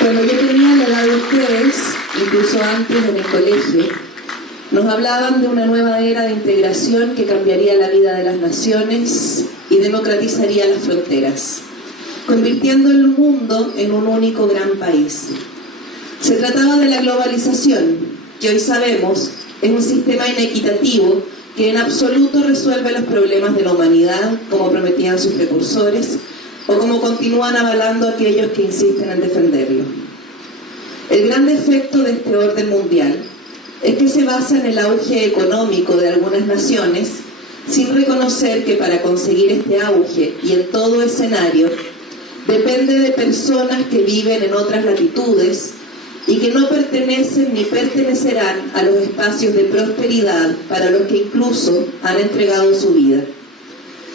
Cuando yo tenía la edad de ustedes, incluso antes en el colegio, nos hablaban de una nueva era de integración que cambiaría la vida de las naciones y democratizaría las fronteras, convirtiendo el mundo en un único gran país. Se trataba de la globalización, que hoy sabemos es un sistema inequitativo que en absoluto resuelve los problemas de la humanidad, como prometían sus precursores, o como continúan avalando aquellos que insisten en defenderlo. El gran defecto de este orden mundial es que se basa en el auge económico de algunas naciones, sin reconocer que para conseguir este auge y en todo escenario, depende de personas que viven en otras latitudes y que no pertenecen ni pertenecerán a los espacios de prosperidad para los que incluso han entregado su vida.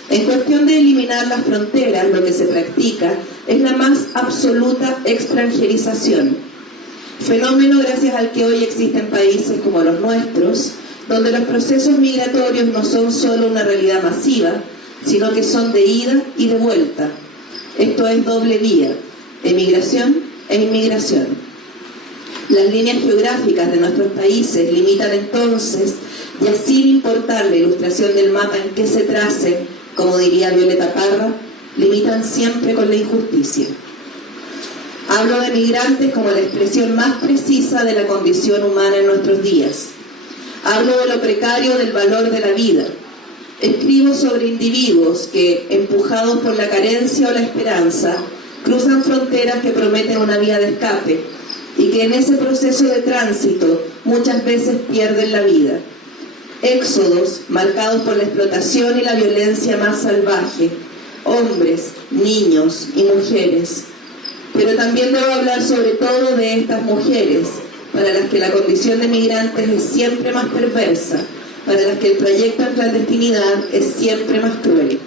En cuestión de eliminar las fronteras, lo que se practica es la más absoluta extranjerización, fenómeno gracias al que hoy existen países como los nuestros, donde los procesos migratorios no son solo una realidad masiva, sino que son de ida y de vuelta. Esto es doble vía, emigración e inmigración. Las líneas geográficas de nuestros países limitan entonces, y sin importar la ilustración del mapa en que se trace, como diría Violeta Parra, limitan siempre con la injusticia. Hablo de migrantes como la expresión más precisa de la condición humana en nuestros días. Hablo de lo precario del valor de la vida. Escribo sobre individuos que, empujados por la carencia o la esperanza, cruzan fronteras que prometen una vía de escape y que en ese proceso de tránsito muchas veces pierden la vida. Éxodos marcados por la explotación y la violencia más salvaje, hombres, niños y mujeres. Pero también debo hablar sobre todo de estas mujeres, para las que la condición de migrantes es siempre más perversa, para las que el trayecto en clandestinidad es siempre más cruel.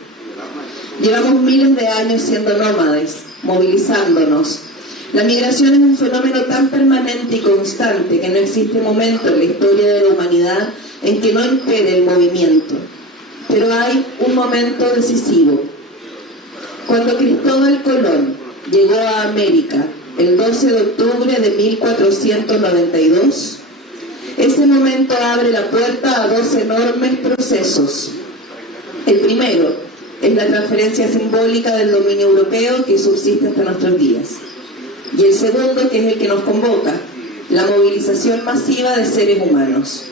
Llevamos miles de años siendo nómades, movilizándonos. La migración es un fenómeno tan permanente y constante que no existe momento en la historia de la humanidad en que no impere el movimiento. Pero hay un momento decisivo. Cuando Cristóbal Colón llegó a América el 12 de octubre de 1492, ese momento abre la puerta a dos enormes procesos. El primero es la transferencia simbólica del dominio europeo que subsiste hasta nuestros días. Y el segundo, que es el que nos convoca, la movilización masiva de seres humanos.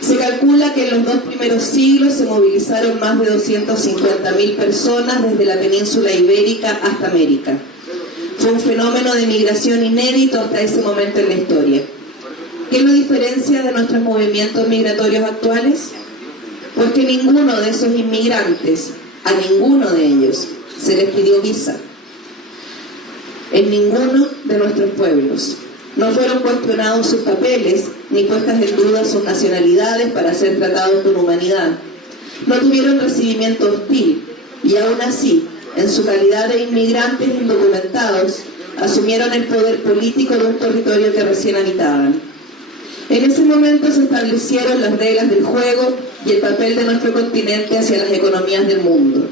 Se calcula que en los 2 primeros siglos se movilizaron más de 250.000 personas desde la península ibérica hasta América. Fue un fenómeno de migración inédito hasta ese momento en la historia. ¿Qué lo diferencia de nuestros movimientos migratorios actuales? Pues que ninguno de esos inmigrantes, a ninguno de ellos, se les pidió visa. En ninguno de nuestros pueblos. No fueron cuestionados sus papeles, ni puestas en duda sus nacionalidades para ser tratados con humanidad. No tuvieron recibimiento hostil, y aún así, en su calidad de inmigrantes indocumentados, asumieron el poder político de un territorio que recién habitaban. En ese momento se establecieron las reglas del juego y el papel de nuestro continente hacia las economías del mundo.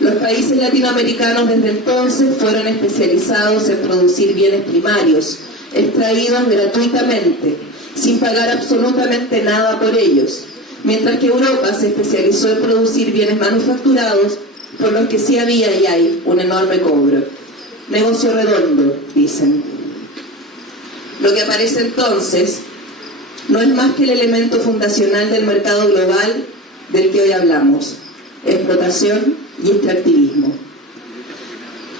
Los países latinoamericanos desde entonces fueron especializados en producir bienes primarios, extraídos gratuitamente, sin pagar absolutamente nada por ellos, mientras que Europa se especializó en producir bienes manufacturados, por los que sí había y hay un enorme cobro. Negocio redondo, dicen. Lo que aparece entonces no es más que el elemento fundacional del mercado global del que hoy hablamos: explotación y extractivismo.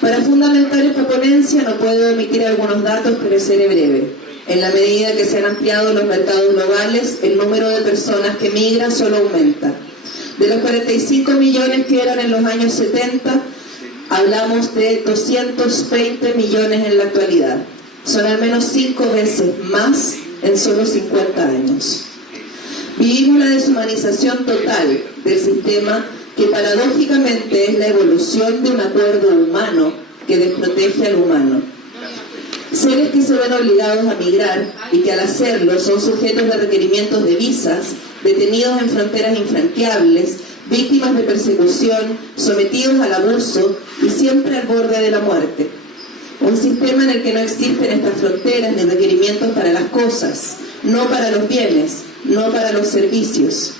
Para fundamentar esta ponencia no puedo omitir algunos datos, pero seré breve. En la medida que se han ampliado los mercados globales, el número de personas que migran solo aumenta. De los 45 millones que eran en los años 70, hablamos de 220 millones en la actualidad. Son al menos 5 veces más en solo 50 años. Vivimos la deshumanización total del sistema, que paradójicamente es la evolución de un acuerdo humano que desprotege al humano. Seres que se ven obligados a migrar y que al hacerlo son sujetos de requerimientos de visas, detenidos en fronteras infranqueables, víctimas de persecución, sometidos al abuso y siempre al borde de la muerte. Un sistema en el que no existen estas fronteras ni requerimientos para las cosas, no para los bienes, no para los servicios.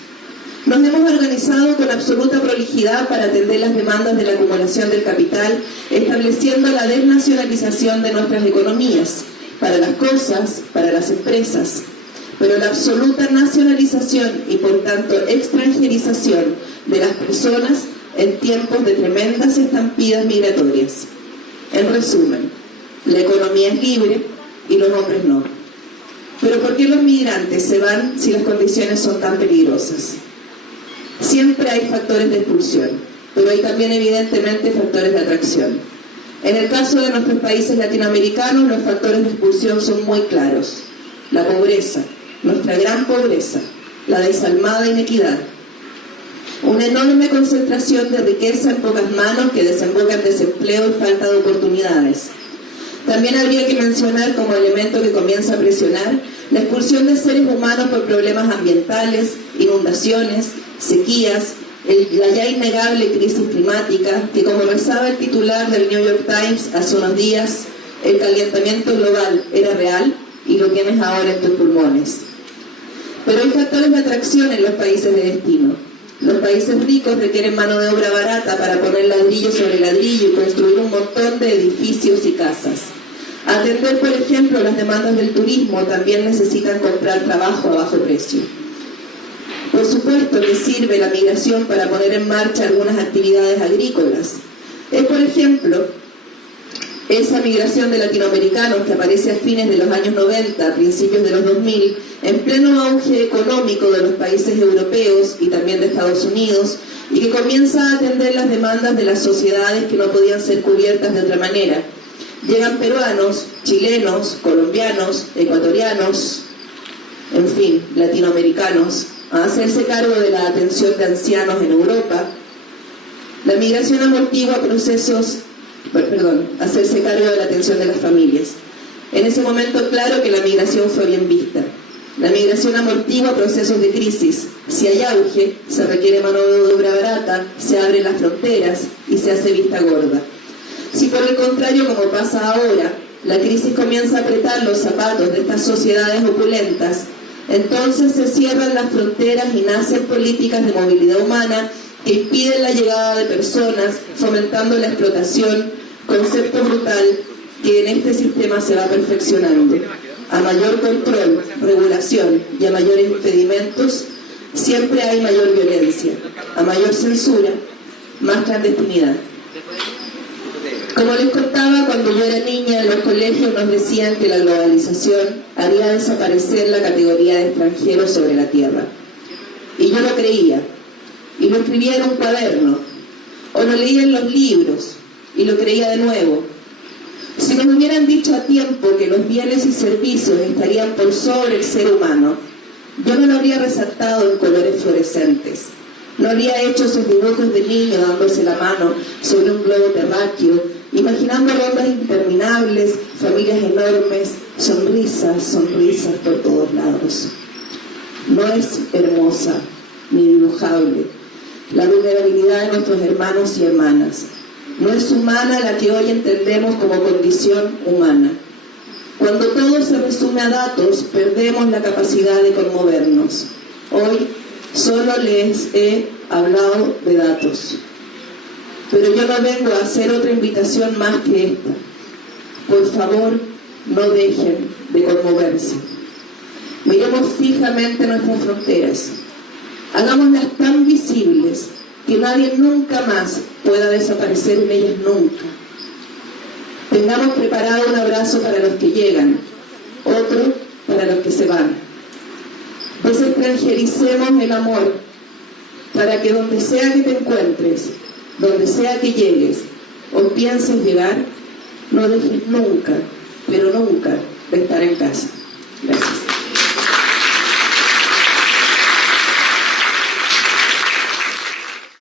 Nos hemos organizado con absoluta prolijidad para atender las demandas de la acumulación del capital, estableciendo la desnacionalización de nuestras economías, para las cosas, para las empresas, pero la absoluta nacionalización y por tanto extranjerización de las personas en tiempos de tremendas estampidas migratorias. En resumen, la economía es libre y los hombres no. Pero ¿por qué los migrantes se van si las condiciones son tan peligrosas? Siempre hay factores de expulsión, pero hay también evidentemente factores de atracción. En el caso de nuestros países latinoamericanos, los factores de expulsión son muy claros. La pobreza, nuestra gran pobreza, la desalmada inequidad, una enorme concentración de riqueza en pocas manos que desemboca en desempleo y falta de oportunidades. También habría que mencionar como elemento que comienza a presionar la expulsión de seres humanos por problemas ambientales, inundaciones, sequías, la ya innegable crisis climática, que como rezaba el titular del New York Times hace unos días, el calentamiento global era real y lo tienes ahora en tus pulmones. Pero hay factores de atracción en los países de destino. Los países ricos requieren mano de obra barata para poner ladrillo sobre ladrillo y construir un montón de edificios y casas. Atender, por ejemplo, las demandas del turismo, también necesitan comprar trabajo a bajo precio. Por supuesto que sirve la migración para poner en marcha algunas actividades agrícolas. Es, por ejemplo, esa migración de latinoamericanos que aparece a fines de los años 90, a principios de los 2000, en pleno auge económico de los países europeos y también de Estados Unidos, y que comienza a atender las demandas de las sociedades que no podían ser cubiertas de otra manera. Llegan peruanos, chilenos, colombianos, ecuatorianos, en fin, latinoamericanos, a hacerse cargo de la atención de ancianos en Europa. La migración amortigua hacerse cargo de la atención de las familias. En ese momento, claro que la migración fue bien vista. La migración amortigua procesos de crisis. Si hay auge, se requiere mano de obra barata, se abren las fronteras y se hace vista gorda. Si por el contrario, como pasa ahora, la crisis comienza a apretar los zapatos de estas sociedades opulentas, entonces se cierran las fronteras y nacen políticas de movilidad humana que impiden la llegada de personas, fomentando la explotación, concepto brutal que en este sistema se va perfeccionando. A mayor control, regulación y a mayores impedimentos, siempre hay mayor violencia. A mayor censura, más clandestinidad. Como les contaba, cuando yo era niña, en los colegios nos decían que la globalización haría desaparecer la categoría de extranjero sobre la tierra. Y yo lo creía, y lo escribía en un cuaderno, o lo leía en los libros, y lo creía de nuevo. Si nos hubieran dicho a tiempo que los bienes y servicios estarían por sobre el ser humano, yo no lo habría resaltado en colores fluorescentes. No habría hecho esos dibujos de niño dándose la mano sobre un globo terráqueo, imaginando rondas interminables, familias enormes, sonrisas, sonrisas por todos lados. No es hermosa ni dibujable la vulnerabilidad de nuestros hermanos y hermanas. No es humana la que hoy entendemos como condición humana. Cuando todo se resume a datos, perdemos la capacidad de conmovernos. Hoy solo les he hablado de datos. Pero yo no vengo a hacer otra invitación más que esta. Por favor, no dejen de conmoverse. Miremos fijamente nuestras fronteras. Hagámoslas tan visibles que nadie nunca más pueda desaparecer en ellas nunca. Tengamos preparado un abrazo para los que llegan, otro para los que se van. Desextranjericemos el amor para que donde sea que te encuentres, donde sea que llegues o pienses llegar, no dejes nunca, pero nunca, de estar en casa. Gracias.